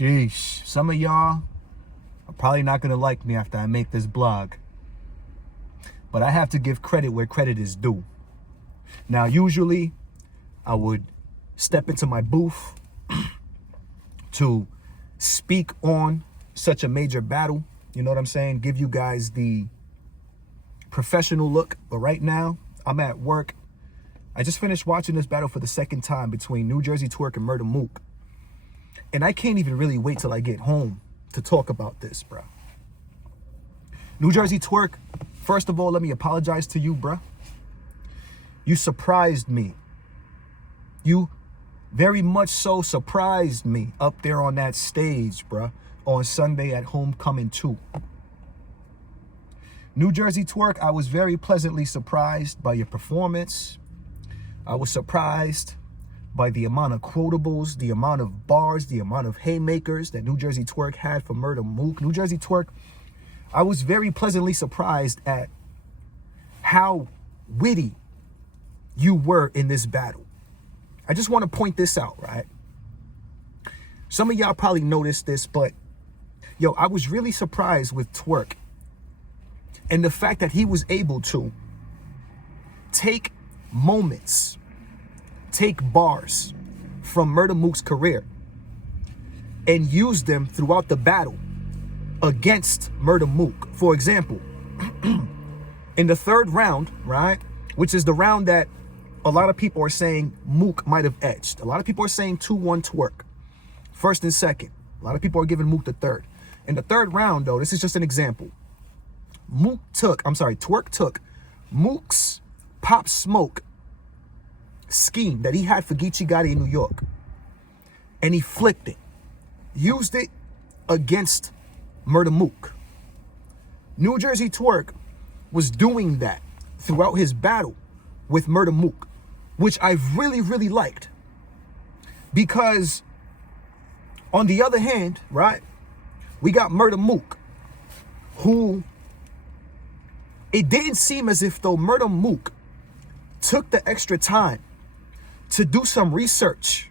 Sheesh. Some of y'all are probably not going to like me after I make this blog. But I have to give credit where credit is due. Now, usually, I would step into my booth to speak on such a major battle. You know what I'm saying? Give you guys the professional look. But right now, I'm at work. I just finished watching this battle for the second time between New Jerzey Twerk and Murda Mook. And I can't even really wait till I get home to talk about this, bro. New Jerzey Twerk, first of all, let me apologize to you, bro. You surprised me. You very much so surprised me up there on that stage, bro, on Sunday at Homecoming 2. New Jerzey Twerk, I was very pleasantly surprised by your performance. I was surprised by the amount of quotables, the amount of bars, the amount of haymakers that New Jerzey Twerk had for Murda Mook. New Jerzey Twerk, I was very pleasantly surprised at how witty you were in this battle. I just want to point this out, right? Some of y'all probably noticed this, but yo, I was really surprised with Twerk and the fact that he was able to take moments, take bars from Murda Mook's career and use them throughout the battle against Murda Mook. For example, in the third round, right, which is the round that a lot of people are saying Mook might have edged. A lot of people are saying 2-1 Twerk, first and second. A lot of people are giving Mook the third. In the third round, though, this is just an example. Twerk took Mook's Pop Smoke scheme that he had for Geechee Gotti in New York, and he flipped it, used it against Murda Mook. New Jerzey Twerk was doing that throughout his battle with Murda Mook, which I really, really liked. Because on the other hand, right, we got Murda Mook, who it didn't seem as if though Murda Mook took the extra time to do some research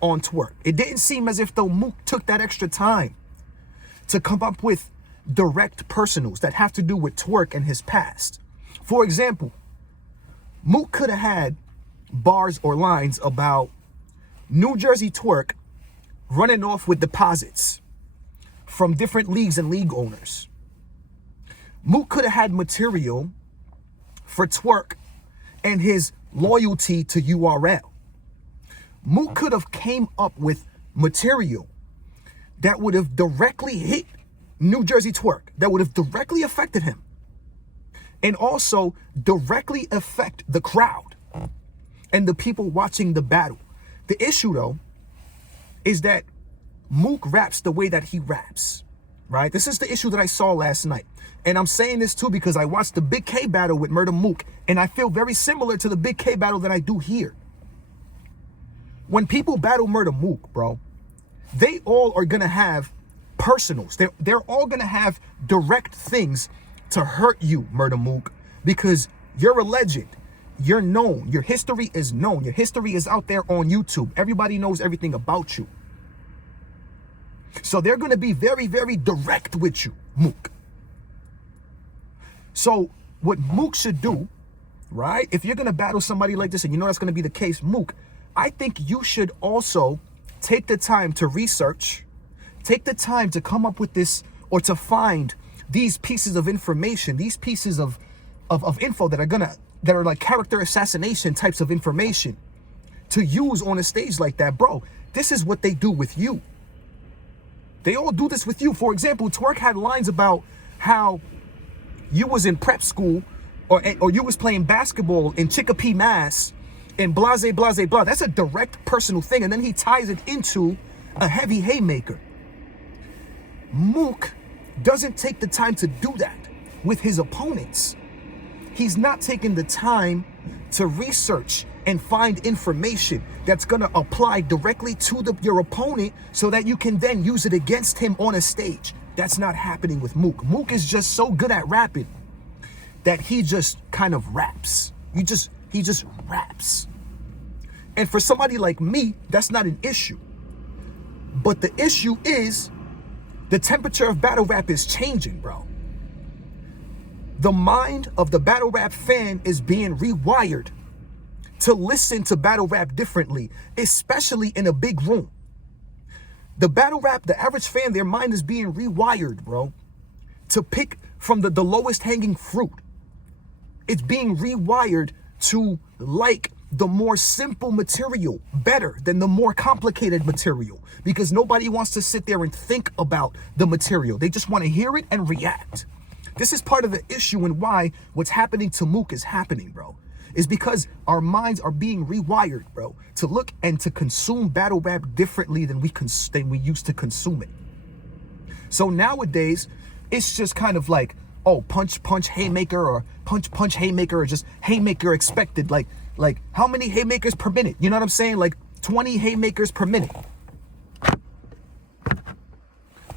on Twerk. It didn't seem as if though Mook took that extra time to come up with direct personals that have to do with Twerk and his past. For example, Mook could have had bars or lines about New Jerzey Twerk running off with deposits from different leagues and league owners. Mook could have had material for Twerk and his loyalty to URL. Mook could have came up with material that would have directly hit New Jerzey Twerk, that would have directly affected him, and also directly affect the crowd and the people watching the battle. The issue, though, is that Mook raps the way that he raps, right? This is the issue that I saw last night. And I'm saying this, too, because I watched the Big K battle with Murda Mook, and I feel very similar to the Big K battle that I do here. When people battle Murda Mook, bro, they all are going to have personals. They're all going to have direct things to hurt you, Murda Mook, because you're a legend. You're known. Your history is known. Your history is out there on YouTube. Everybody knows everything about you. So they're going to be very, very direct with you, Mook. So what Mook should do, right, if you're going to battle somebody like this, and you know that's going to be the case, Mook, I think you should also take the time to research, take the time to come up with this, or to find these pieces of information, these pieces of info that are like character assassination types of information to use on a stage like that. Bro, this is what they do with you. They all do this with you. For example, Twerk had lines about how you was in prep school or you was playing basketball in Chicopee, Mass, and blase, blase, blah. That's a direct personal thing. And then he ties it into a heavy haymaker. Mook doesn't take the time to do that with his opponents. He's not taking the time to research and find information that's going to apply directly to your opponent so that you can then use it against him on a stage. That's not happening with Mook. Mook is just so good at rapping that he just kind of raps. He just raps. And for somebody like me, that's not an issue. But the issue is the temperature of battle rap is changing, bro. The mind of the battle rap fan is being rewired to listen to battle rap differently, especially in a big room. The battle rap, the average fan, their mind is being rewired, bro, to pick from the lowest hanging fruit. It's being rewired to like the more simple material better than the more complicated material, because nobody wants to sit there and think about the material. They just want to hear it and react. This is part of the issue and why what's happening to Mook is happening, bro. Is because our minds are being rewired, bro, to look and to consume battle rap differently than we used to consume it. So nowadays, it's just kind of like, oh, punch, punch, haymaker, or punch, punch, haymaker, or just haymaker expected. Like how many haymakers per minute? You know what I'm saying? Like 20 haymakers per minute.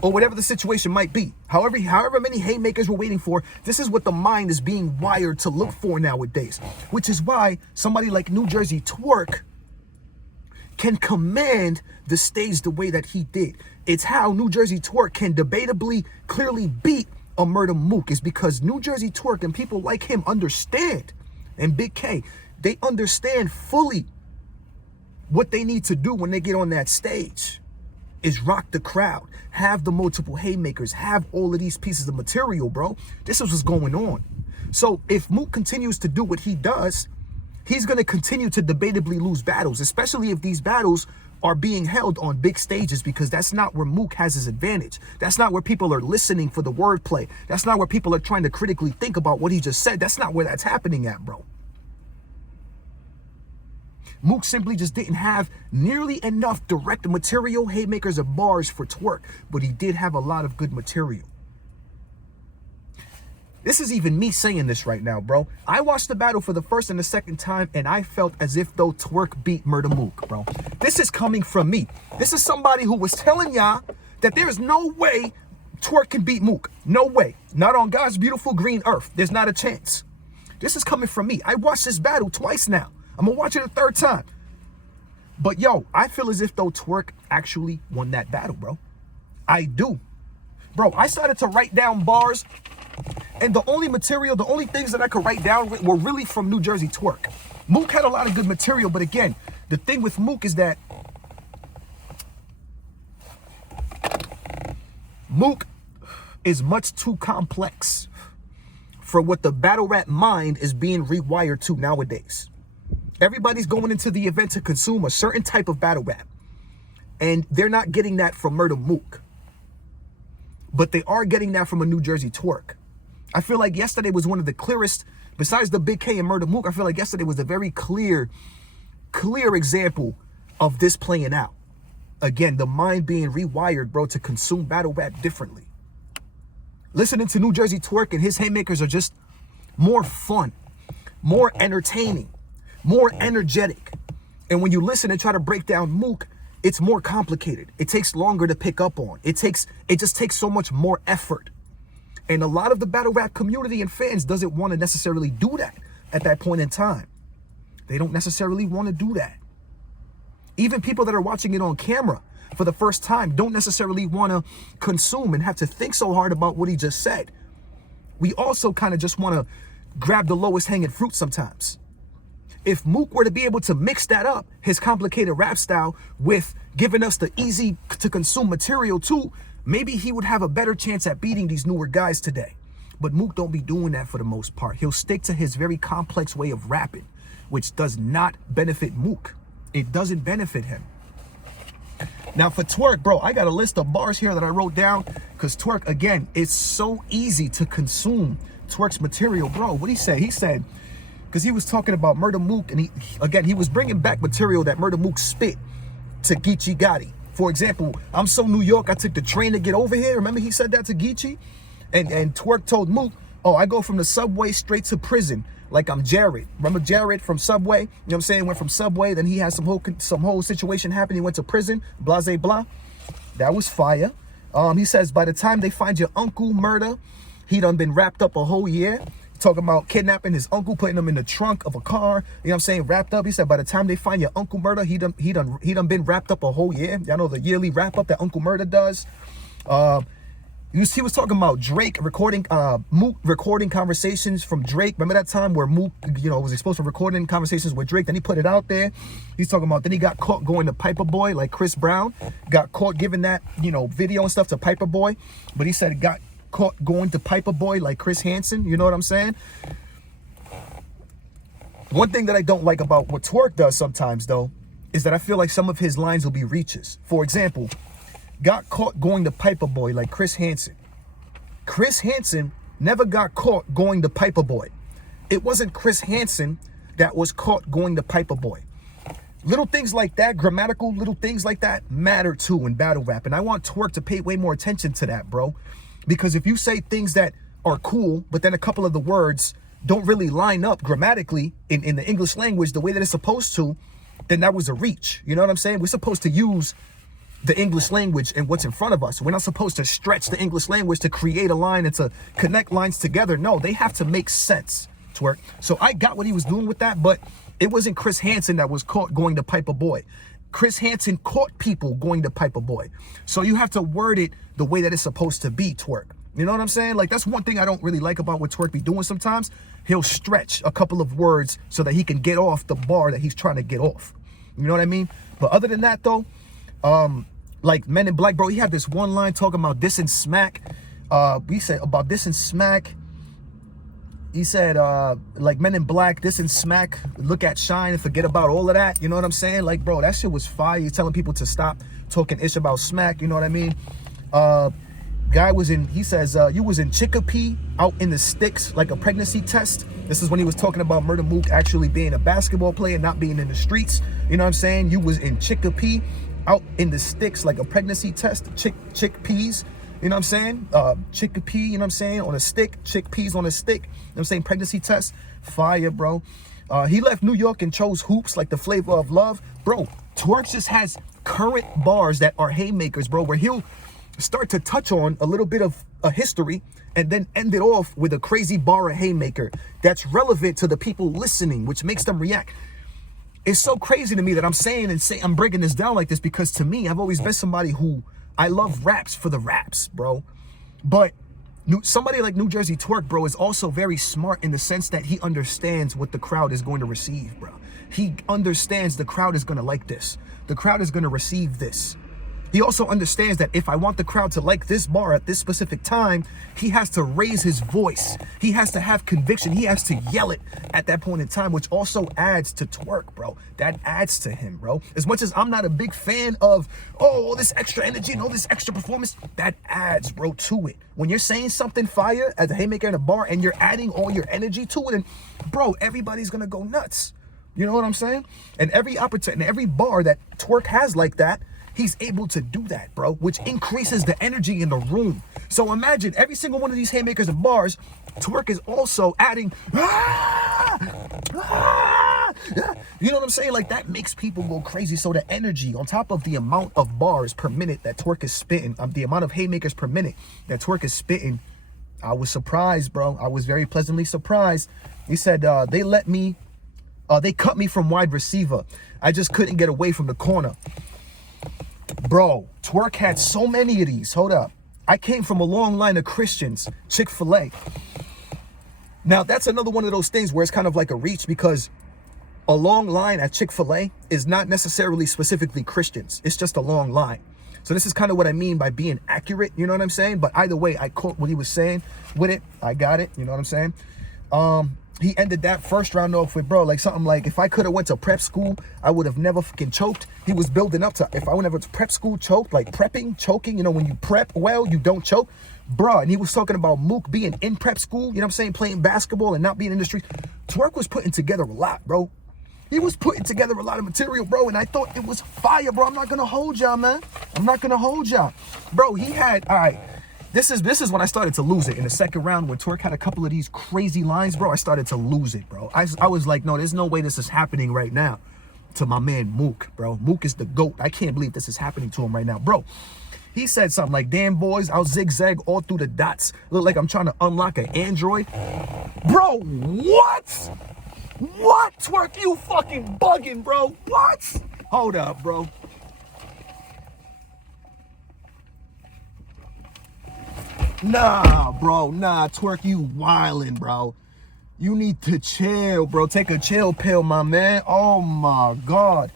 Or whatever the situation might be. However many haymakers we're waiting for, this is what the mind is being wired to look for nowadays. Which is why somebody like New Jerzey Twork can command the stage the way that he did. It's how New Jerzey Twork can debatably clearly beat a Murda Mook, is because New Jerzey Twork and people like him understand, and Big K, they understand fully what they need to do when they get on that stage. Is rock the crowd, have the multiple haymakers, have all of these pieces of material, bro. This is what's going on. So if Mook continues to do what he does, he's going to continue to debatably lose battles, especially if these battles are being held on big stages, because that's not where Mook has his advantage. That's not where people are listening for the wordplay. That's not where people are trying to critically think about what he just said. That's not where that's happening at, bro. Mook simply just didn't have nearly enough direct material, haymakers, or bars for Twork, but he did have a lot of good material. This is even me saying this right now, bro. I watched the battle for the first and the second time, and I felt as if though Twork beat Murda Mook, bro. This is coming from me. This is somebody who was telling y'all that there's no way Twork can beat Mook. No way. Not on God's beautiful green earth. There's not a chance. This is coming from me. I watched this battle twice now. I'm gonna watch it a third time. But yo, I feel as if though Twork actually won that battle, bro. I do. Bro, I started to write down bars, and the only things that I could write down were really from New Jerzey Twork. Mook had a lot of good material, but again, the thing with Mook is that Mook is much too complex for what the battle rap mind is being rewired to nowadays. Everybody's going into the event to consume a certain type of battle rap, and they're not getting that from Murda Mook, but they are getting that from a New Jerzey Twork. I feel like yesterday was one of the clearest, besides the Big K and Murda Mook, I feel like yesterday was a very clear example of this playing out. Again, the mind being rewired, bro, to consume battle rap differently. Listening to New Jerzey Twork and his haymakers are just more fun, more entertaining, more energetic. And when you listen and try to break down Mook, it's more complicated. It takes longer to pick up on. It just takes so much more effort. And a lot of the battle rap community and fans doesn't want to necessarily do that at that point in time. They don't necessarily want to do that. Even people that are watching it on camera for the first time don't necessarily want to consume and have to think so hard about what he just said. We also kind of just want to grab the lowest hanging fruit sometimes. If Mook were to be able to mix that up, his complicated rap style, with giving us the easy to consume material too, maybe he would have a better chance at beating these newer guys today. But Mook don't be doing that for the most part. He'll stick to his very complex way of rapping, which does not benefit Mook. It doesn't benefit him. Now for Twork, bro, I got a list of bars here that I wrote down, because Twork, again, it's so easy to consume Twork's material, bro. What'd he say? He said, because he was talking about Murda Mook, and he was bringing back material that Murda Mook spit to Geechee Gotti. For example, I'm so New York, I took the train to get over here. Remember he said that to Geechee? And Twork told Mook, oh, I go from the subway straight to prison like I'm Jared. Remember Jared from Subway? You know what I'm saying? Went from Subway, then he had some whole situation happen. He went to prison, blase blah. That was fire. He says, by the time they find your uncle Murda, he done been wrapped up a whole year. talking about kidnapping his uncle, putting him in the trunk of a car, you know what I'm saying, wrapped up. He said by the time they find your Uncle Murda, he done been wrapped up a whole year. Y'all know the yearly wrap up that Uncle Murda does. He was talking about Drake recording, Mook recording conversations from Drake. Remember that time where Mook, was exposed to recording conversations with Drake? Then he put it out there. He's talking about, then he got caught going to Piper Boy, like Chris Brown. Got caught giving that, video and stuff to Piper Boy. But he said he got caught going to Piper Boy like Chris Hansen. You know what I'm saying? One thing that I don't like about what Twork does sometimes, though, is that I feel like some of his lines will be reaches. For example, got caught going to Piper Boy like Chris Hansen. Chris Hansen never got caught going to Piper Boy. It wasn't Chris Hansen that was caught going to Piper Boy. Little things like that, grammatical little things like that matter too in battle rap. And I want Twork to pay way more attention to that, bro. Because if you say things that are cool, but then a couple of the words don't really line up grammatically in the English language the way that it's supposed to, then that was a reach. You know what I'm saying? We're supposed to use the English language and what's in front of us. We're not supposed to stretch the English language to create a line and to connect lines together. No, they have to make sense, Twerk. So I got what he was doing with that, but it wasn't Chris Hansen that was caught going to Piper Boy. Chris Hansen caught people going to Piper Boy. So you have to word it the way that it's supposed to be, Twerk. You know what I'm saying? Like, that's one thing I don't really like about what Twerk be doing sometimes. He'll stretch a couple of words so that he can get off the bar that he's trying to get off. You know what I mean? But other than that, though, like Men in Black, bro, he had this one line talking about dissing Smack. We said about dissing Smack. He said, like Men in Black, dissing Smack, look at Shine and forget about all of that. You know what I'm saying? Like, bro, that shit was fire. He's telling people to stop talking ish about Smack. You know what I mean? Guy was in, he says, you was in Chicopee out in the sticks like a pregnancy test. This is when he was talking about Murda Mook actually being a basketball player, not being in the streets. You know what I'm saying? You was in Chicopee out in the sticks like a pregnancy test. Chickpeas, you know what I'm saying? Chickpea, you know what I'm saying? On a stick, chickpeas on a stick. You know what I'm saying? Pregnancy test. Fire, bro. He left New York and chose hoops like the flavor of love. Bro, Twork just has current bars that are haymakers, bro, where he'll start to touch on a little bit of a history and then end it off with a crazy bar of haymaker that's relevant to the people listening, which makes them react. It's so crazy to me that I'm breaking this down like this, because to me, I've always been somebody who, I love raps for the raps, bro. But somebody like New Jerzey Twerk, bro, is also very smart in the sense that he understands what the crowd is going to receive, bro. He understands the crowd is going to like this. The crowd is going to receive this. He also understands that if I want the crowd to like this bar at this specific time, he has to raise his voice. He has to have conviction. He has to yell it at that point in time, which also adds to Twerk, bro. That adds to him, bro. As much as I'm not a big fan of, all this extra energy and all this extra performance, that adds, bro, to it. When you're saying something fire as a haymaker in a bar and you're adding all your energy to it, and bro, everybody's going to go nuts. You know what I'm saying? And every opportunity, every bar that Twerk has like that, he's able to do that, bro, which increases the energy in the room. So imagine every single one of these haymakers and bars, Twerk is also adding, you know what I'm saying? Like, that makes people go crazy. So the energy on top of the amount of bars per minute that Twerk is spitting, the amount of haymakers per minute that Twerk is spitting, I was surprised, bro. I was very pleasantly surprised. He said, they cut me from wide receiver. I just couldn't get away from the corner. Bro, Twerk had so many of these. Hold up. I came from a long line of Christians, Chick-fil-A. Now, that's another one of those things where it's kind of like a reach, because a long line at Chick-fil-A is not necessarily specifically Christians. It's just a long line. So this is kind of what I mean by being accurate. You know what I'm saying? But either way, I caught what he was saying with it. I got it. You know what I'm saying? He ended that first round off with, bro, like something like, if I could have went to prep school, I would have never fucking choked. He was building up to, if I would never to prep school, choked, like prepping, choking, you know, when you prep well, you don't choke. Bro, and he was talking about Mook being in prep school, you know what I'm saying, playing basketball and not being in the street. Twerk was putting together a lot, bro. He was putting together a lot of material, bro, and I thought it was fire, bro. I'm not going to hold y'all, man. I'm not going to hold y'all. Bro, he had, all right. This is when I started to lose it. In the second round, when Twerk had a couple of these crazy lines, bro, I started to lose it, bro. I was like, no, there's no way this is happening right now to my man Mook, bro. Mook is the GOAT. I can't believe this is happening to him right now. Bro, He said something like, damn boys, I'll zigzag all through the dots. Look like I'm trying to unlock an Android. Bro, what? What? Twerk, you fucking bugging, bro. What? Hold up, bro. Nah, bro. Nah, Twerk, you wildin', bro. You need to chill, bro. Take a chill pill, my man. Oh, my God.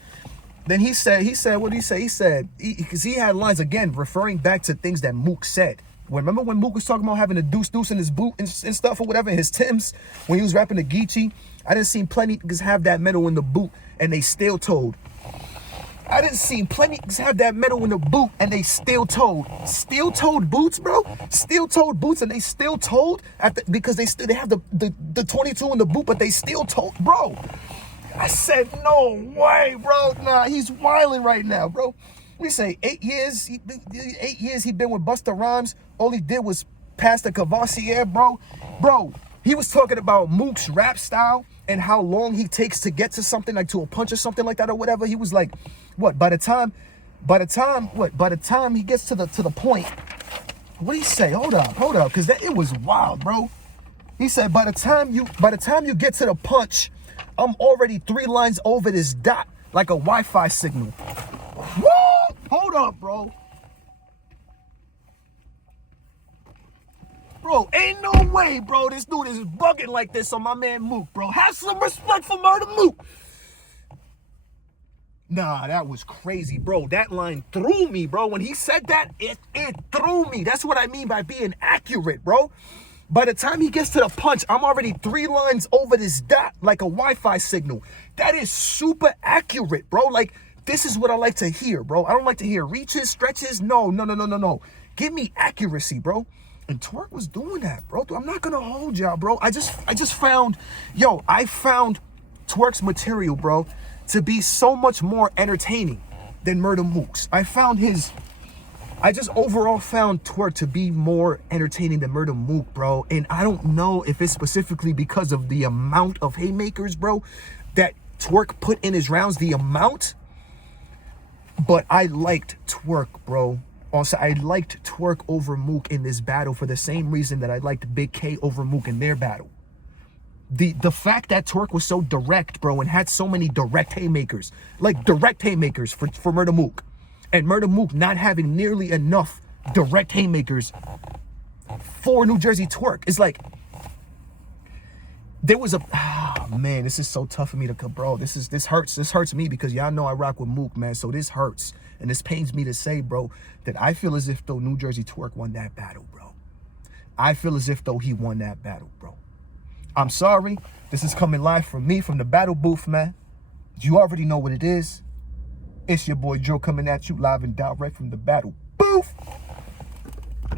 Then he said, what did he say? He said, because he had lines, again, referring back to things that Mook said. Remember when Mook was talking about having a deuce in his boot and stuff or whatever, his Timbs, when he was rapping the Geechee? I didn't see plenty niggas have that metal in the boot and they still told. I didn't see plenty niggas have that metal in the boot and they still told. Steel toed boots, bro? Steel toed boots and they still told because they have the 22 in the boot, but they still told, bro. I said, no way, bro. Nah, he's wilding right now, bro. We say 8 years. 8 years he been with Busta Rhymes. All he did was pass the Cavassier, bro. Bro, he was talking about Mook's rap style and how long he takes to get to something, like to a punch or something like that or whatever. He was like, what? By the time he gets to the point. What did he say? Hold up, because it was wild, bro. He said, by the time you get to the punch, I'm already 3 lines over this dot like a Wi-Fi signal. Whoa! Hold up, bro. Bro, ain't no way, bro. This dude is bugging like this on my man Mook, bro. Have some respect for Murda Mook. Nah, that was crazy, bro. That line threw me, bro. When he said that, it threw me. That's what I mean by being accurate, bro. By the time he gets to the punch, I'm already 3 lines over this dot like a Wi-Fi signal. That is super accurate, bro. Like, this is what I like to hear, bro. I don't like to hear reaches, stretches. No. Give me accuracy, bro. And Twork was doing that, bro. I'm not gonna hold y'all, bro. I just found Twork's material, bro, to be so much more entertaining than Murda Mook's. I just overall found Twork to be more entertaining than Murda Mook, bro. And I don't know if it's specifically because of the amount of haymakers, bro, that Twork put in his rounds, the amount. But I liked Twork, bro. Also, I liked Twork over Mook in this battle for the same reason that I liked Big K over Mook in their battle. The fact that Twork was so direct, bro, and had so many direct haymakers, like direct haymakers for Murda Mook. And Murda Mook not having nearly enough direct haymakers for New Jersey Twork. It's like, there was man, this is so tough for me to, bro, this hurts me because y'all know I rock with Mook, man, so this hurts. And this pains me to say, bro, that I feel as if though New Jersey Twork won that battle, bro. I feel as if though he won that battle, bro. I'm sorry. This is coming live from me, from the battle booth, man. You already know what it is. It's your boy Joe coming at you live and direct from the battle booth.